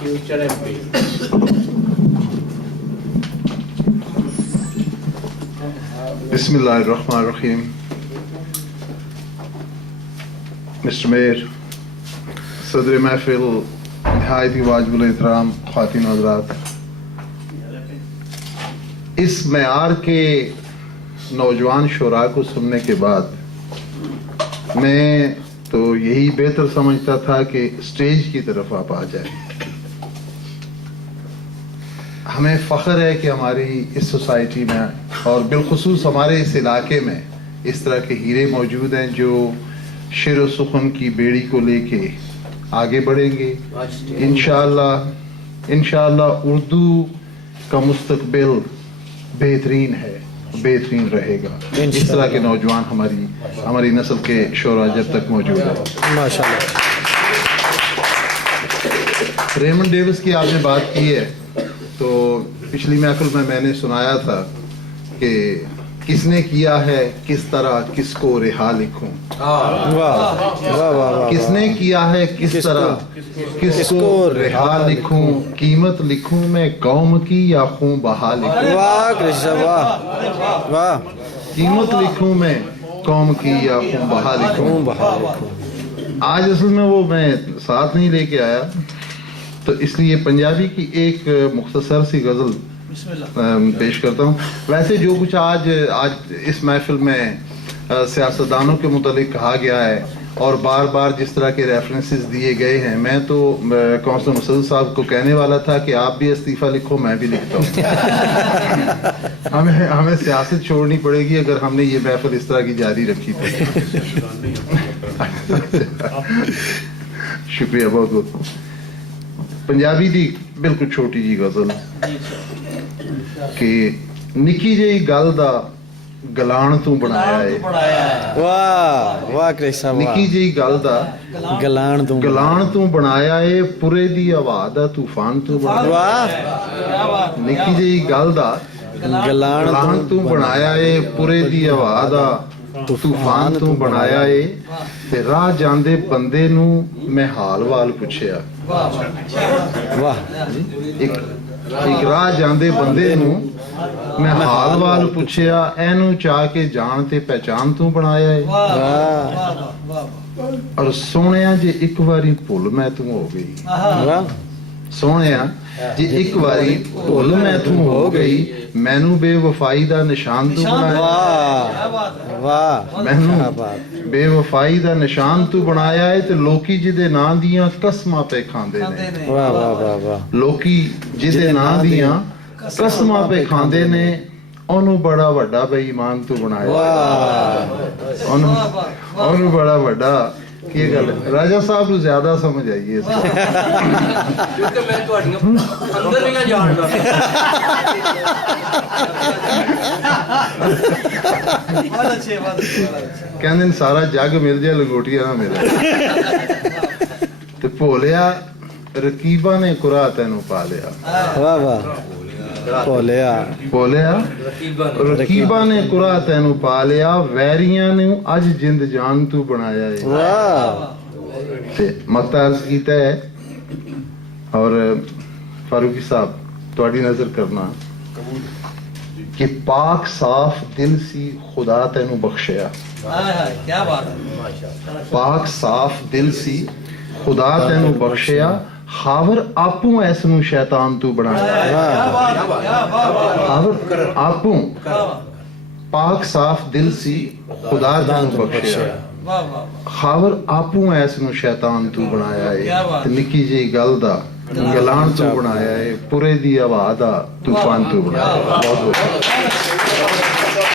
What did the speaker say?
future MP. Bismillahirrahmanirrahim. Mr. Mayor, Sadr Mahfil, Nihayati Wajibul Ihtaram, Khwatin Hazrat, اس معیار کے نوجوان شعراء کو سننے کے بعد میں تو یہی بہتر سمجھتا تھا کہ اسٹیج کی طرف آپ آ جائیں. ہمیں فخر ہے کہ ہماری اس سوسائٹی میں اور بالخصوص ہمارے اس علاقے میں اس طرح کے ہیرے موجود ہیں جو شعر و سخن کی بیڑی کو لے کے آگے بڑھیں گے. انشاءاللہ اردو کا مستقبل بہترین ہے، بہترین رہے گا. اس طرح کے نوجوان ہماری نسل کے شعراء جب تک موجود ہیں. ماشاءاللہ. ریمنڈ ڈیوس کی آپ نے بات کی ہے تو پچھلی محفل میں نے سنایا تھا کہ کس نے کیا ہے کس طرح کس کو رہا لکھوں. کس نے کیا ہے کس طرح کس کو رہا لکھوں، قیمت لکھوں میں قوم کی یا خون بہا لکھوں. قیمت لکھوں میں قوم کی یا خون بہا لکھوں. آج اصل میں وہ میں ساتھ نہیں لے کے آیا تو اس لیے پنجابی کی ایک مختصر سی غزل پیش کرتا ہوں. ویسے جو کچھ آج اس محفل میں سیاستدانوں کے متعلق کہا گیا ہے اور بار بار جس طرح کے ریفرنسز دیے گئے ہیں، میں تو کونسلر مسعود صاحب کو کہنے والا تھا کہ آپ بھی استعفیٰ لکھو، میں بھی لکھتا ہوں. ہمیں سیاست چھوڑنی پڑے گی اگر ہم نے یہ محفل اس طرح کی جاری رکھی تھی. شکریہ بہت بہت. پنجابی دی بالکل چھوٹی جی غزل کہ نکی جی گل دا گلان تو بنایا ہے. واہ واہ کریشا واہ. نکی جی گل دا گلان تو بنایا ہے، پورے دی ہوا دا طوفان تو بنایا. واہ. نکی جی گل دا گلان تو بنایا ہے، پورے دی ہوا دا طوفان تو بنایا ہے. تے راہ جاندے بندے نو میں حال وال پوچھیا. واہ. ایک راہ جاندے بندے نو میں حال وال پوچھیا، اینو چاہ کے جان تے پہچان تو بنایا ہے. اور سونیا جے ایک واری بھول میں تو ہو گئی. سونیا جے ایک واری بھول میں تو ہو گئی، مینو بے وفائی دا نشان تو بنایا. مینو بے وفائی دا نشان تو بنایا ہے. تے لوکی جدے نا دیاں قسماں پہ کھاندے نے. لوکی جدے نا دیاں قسماں پہ کھاندے نے، انہوں بڑا وڈا بے ایمان تو بنایا. انہوں بڑا وڈا کی گل ہے. راجہ صاحب کو زیادہ سمجھ آئیے اس کو. کیونکہ میں تو اندر بھی نہ جانتا. کہندے سارا جگ مل جائے لنگوٹیا نہ ملے. تے بھولیا رقیباں نے قرا تینوں پا لیا. واہ واہ. بولیا رقیباں نے قرا تینوں پا لیا، ویریاں نے اج جند جان تو بنایا ہے. مقطع عرض کیتا ہے. اور فاروقی صاحب تہاڈی نظر کرنا کہ پاک صاف دل سی خدا تینوں بخشیا. پاک صاف دل سی خدا تینوں بخشیا، خاور آپوں ایسنو شیطان تو بنایا. خاور آپوں پاک صاف دل سی خدا تینوں بخشیا، خاور آپوں ایسنو شیطان تو بنایا ہے. نکی جی گل دا گلان تو بنایا ہے، پورے دی ہوا دا طوفان تو بنایا ہے. بہت بہت